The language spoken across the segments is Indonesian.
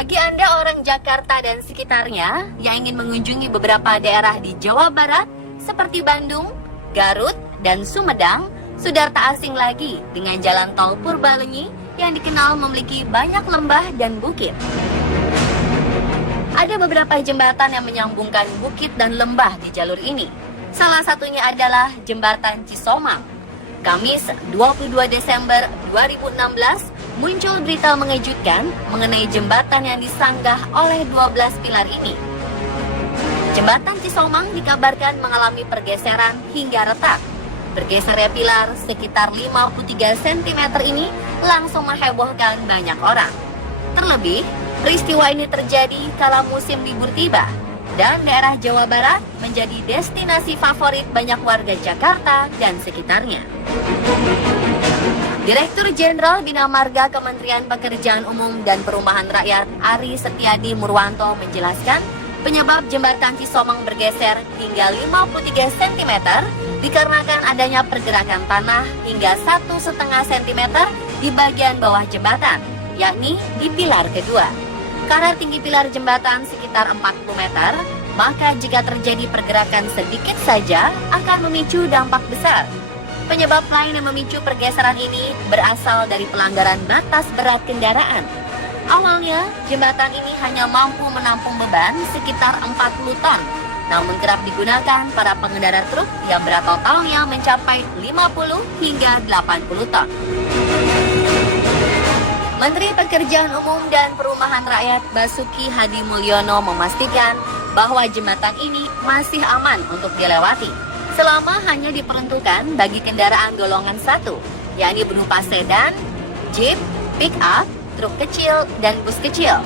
Bagi Anda orang Jakarta dan sekitarnya yang ingin mengunjungi beberapa daerah di Jawa Barat seperti Bandung, Garut, dan Sumedang, sudah tak asing lagi dengan jalan tol Purbalenyi yang dikenal memiliki banyak lembah dan bukit. Ada beberapa jembatan yang menyambungkan bukit dan lembah di jalur ini. Salah satunya adalah Jembatan Cisomang. Kamis 22 Desember 2016, muncul berita mengejutkan mengenai jembatan yang disanggah oleh 12 pilar ini. Jembatan Cisomang dikabarkan mengalami pergeseran hingga retak. Bergesernya pilar sekitar 53 cm ini langsung menghebohkan banyak orang. Terlebih, peristiwa ini terjadi kala musim libur tiba dan daerah Jawa Barat menjadi destinasi favorit banyak warga Jakarta dan sekitarnya. Direktur Jenderal Bina Marga Kementerian Pekerjaan Umum dan Perumahan Rakyat Ari Setiadi Murwanto menjelaskan penyebab jembatan Cisomang bergeser hingga 53 cm dikarenakan adanya pergerakan tanah hingga 1,5 cm di bagian bawah jembatan, yakni di pilar kedua. Karena tinggi pilar jembatan sekitar 40 meter, maka jika terjadi pergerakan sedikit saja akan memicu dampak besar. Penyebab lain yang memicu pergeseran ini berasal dari pelanggaran batas berat kendaraan. Awalnya, jembatan ini hanya mampu menampung beban sekitar 40 ton, namun kerap digunakan para pengendara truk yang berat totalnya mencapai 50 hingga 80 ton. Menteri Pekerjaan Umum dan Perumahan Rakyat Basuki Hadi Mulyono memastikan bahwa jembatan ini masih aman untuk dilewati, selama hanya diperuntukkan bagi kendaraan golongan 1, yakni berupa sedan, jeep, pick-up, truk kecil, dan bus kecil.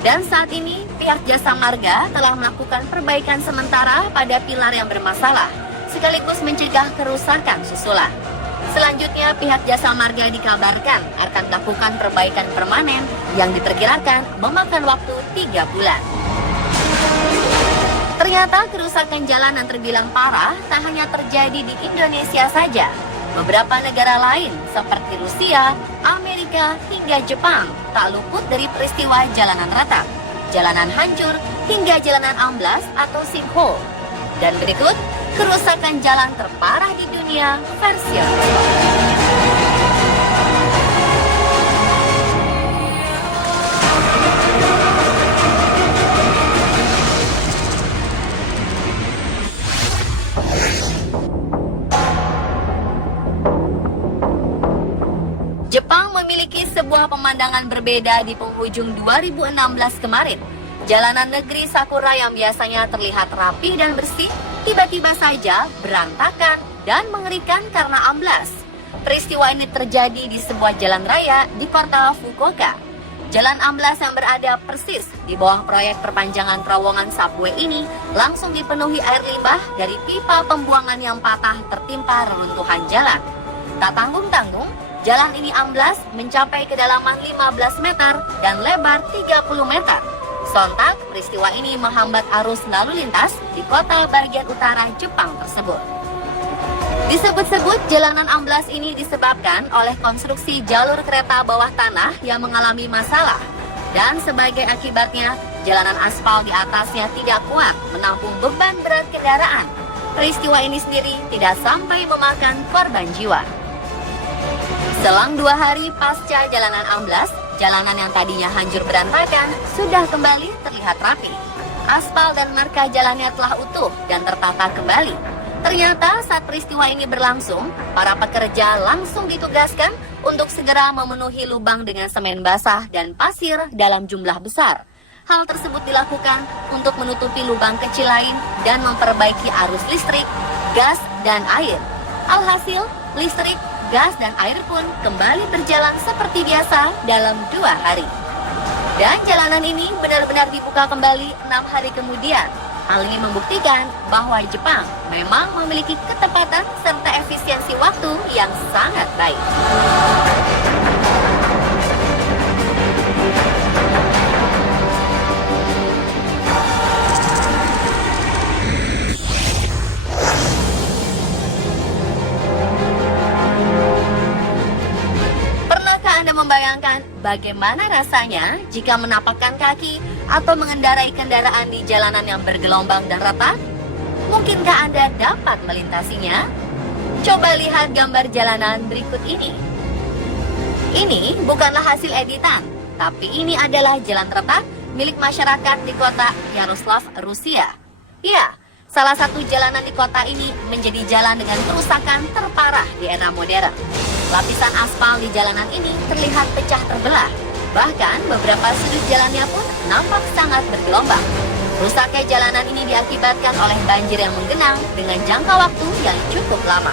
Dan saat ini, pihak Jasa Marga telah melakukan perbaikan sementara pada pilar yang bermasalah, sekaligus mencegah kerusakan susulan. Selanjutnya, pihak Jasa Marga dikabarkan akan melakukan perbaikan permanen yang diperkirakan memakan waktu 3 bulan. Ternyata kerusakan jalan yang terbilang parah tak hanya terjadi di Indonesia saja. Beberapa negara lain seperti Rusia, Amerika, hingga Jepang tak luput dari peristiwa jalanan retak, jalanan hancur, hingga jalanan amblas atau sinkhole. Dan berikut kerusakan jalan terparah di dunia versi Jepang memiliki sebuah pemandangan berbeda di penghujung 2016 kemarin. Jalanan negeri Sakura yang biasanya terlihat rapi dan bersih, tiba-tiba saja berantakan dan mengerikan karena amblas. Peristiwa ini terjadi di sebuah jalan raya di kota Fukuoka. Jalan amblas yang berada persis di bawah proyek perpanjangan terowongan subway ini langsung dipenuhi air limbah dari pipa pembuangan yang patah tertimpa reruntuhan jalan. Tak tanggung-tanggung, jalan ini amblas mencapai kedalaman 15 meter dan lebar 30 meter. Sontak, peristiwa ini menghambat arus lalu lintas di kota bagian utara Jepang tersebut. Disebut-sebut jalanan amblas ini disebabkan oleh konstruksi jalur kereta bawah tanah yang mengalami masalah. Dan sebagai akibatnya, jalanan aspal di atasnya tidak kuat menampung beban berat kendaraan. Peristiwa ini sendiri tidak sampai memakan korban jiwa. Selang 2 hari pasca jalanan amblas, jalanan yang tadinya hancur berantakan sudah kembali terlihat rapi. Aspal dan marka jalannya telah utuh dan tertata kembali. Ternyata saat peristiwa ini berlangsung, para pekerja langsung ditugaskan untuk segera memenuhi lubang dengan semen basah dan pasir dalam jumlah besar. Hal tersebut dilakukan untuk menutupi lubang kecil lain dan memperbaiki arus listrik, gas, dan air. Alhasil, listrik, gas, dan air pun kembali berjalan seperti biasa dalam 2 hari. Dan jalanan ini benar-benar dibuka kembali 6 hari kemudian. Hal ini membuktikan bahwa Jepang memang memiliki ketepatan serta efisiensi waktu yang sangat baik. Pernahkah Anda membayangkan bagaimana rasanya jika menapakkan kaki atau mengendarai kendaraan di jalanan yang bergelombang dan retak? Mungkinkah Anda dapat melintasinya? Coba lihat gambar jalanan berikut ini. Ini bukanlah hasil editan, tapi ini adalah jalan retak milik masyarakat di kota Yaroslav, Rusia. Ya, salah satu jalanan di kota ini menjadi jalan dengan kerusakan terparah di era modern. Lapisan aspal di jalanan ini terlihat pecah terbelah. Bahkan beberapa sudut jalannya pun nampak sangat bergelombang. Rusaknya jalanan ini diakibatkan oleh banjir yang menggenang dengan jangka waktu yang cukup lama.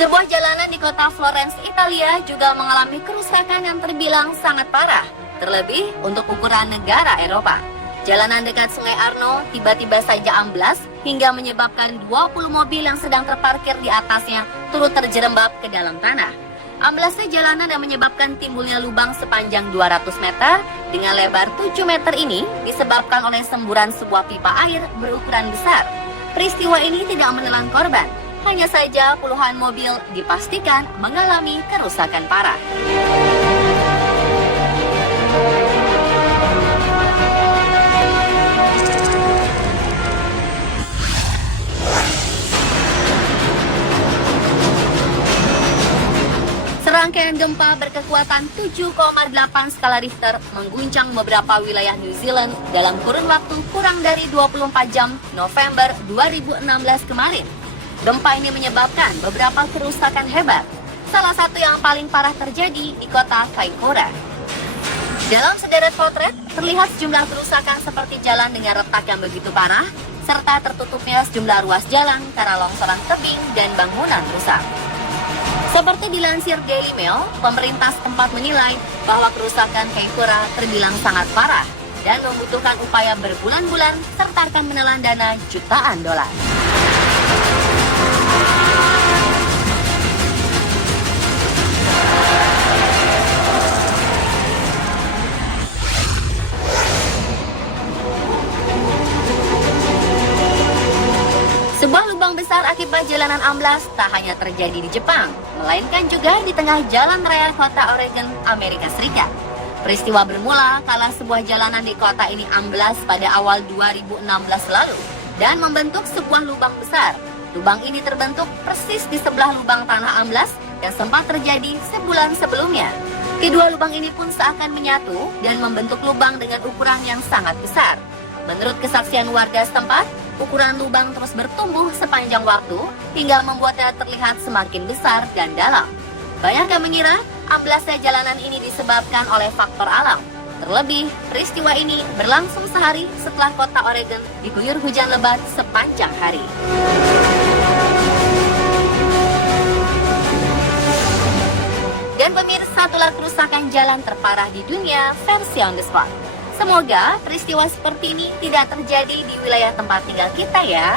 Sebuah jalanan di kota Florence, Italia juga mengalami kerusakan yang terbilang sangat parah, terlebih untuk ukuran negara Eropa. Jalanan dekat Sungai Arno tiba-tiba saja amblas hingga menyebabkan 20 mobil yang sedang terparkir di atasnya turut terjerembab ke dalam tanah. Amblasnya jalanan yang menyebabkan timbulnya lubang sepanjang 200 meter dengan lebar 7 meter ini disebabkan oleh semburan sebuah pipa air berukuran besar. Peristiwa ini tidak menelan korban. Hanya saja puluhan mobil dipastikan mengalami kerusakan parah. Serangkaian gempa berkekuatan 7,8 skala Richter mengguncang beberapa wilayah New Zealand dalam kurun waktu kurang dari 24 jam November 2016 kemarin. Gempa ini menyebabkan beberapa kerusakan hebat. Salah satu yang paling parah terjadi di kota Kaikoura. Dalam sederet potret, terlihat sejumlah kerusakan seperti jalan dengan retak yang begitu parah, serta tertutupnya sejumlah ruas jalan karena longsoran tebing dan bangunan rusak. Seperti dilansir Daily Mail, pemerintah setempat menilai bahwa kerusakan Kaikoura terbilang sangat parah dan membutuhkan upaya berbulan-bulan serta akan menelan dana jutaan dolar. Sebuah lubang besar akibat jalanan amblas tak hanya terjadi di Jepang, melainkan juga di tengah jalan raya kota Oregon, Amerika Serikat. Peristiwa bermula kala sebuah jalanan di kota ini amblas pada awal 2016 lalu dan membentuk sebuah lubang besar. Lubang ini terbentuk persis di sebelah lubang tanah amblas yang sempat terjadi sebulan sebelumnya. Kedua lubang ini pun seakan menyatu dan membentuk lubang dengan ukuran yang sangat besar. Menurut kesaksian warga setempat, ukuran lubang terus bertumbuh sepanjang waktu hingga membuatnya terlihat semakin besar dan dalam. Banyak yang mengira amblasnya jalanan ini disebabkan oleh faktor alam. Terlebih, peristiwa ini berlangsung sehari setelah kota Oregon diguyur hujan lebat sepanjang hari. Dan pemirsa, itulah kerusakan jalan terparah di dunia versi on the spot. Semoga peristiwa seperti ini tidak terjadi di wilayah tempat tinggal kita ya.